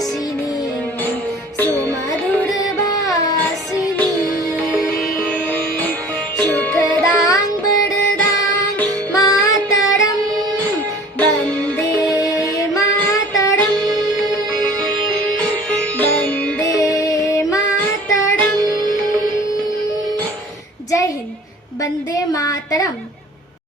भाषिणी सुमधुर भाषिणी सुखदां वरदां मातरं वन्दे मातरं वन्दे मातरं। जय हिंद। वन्दे मातरम।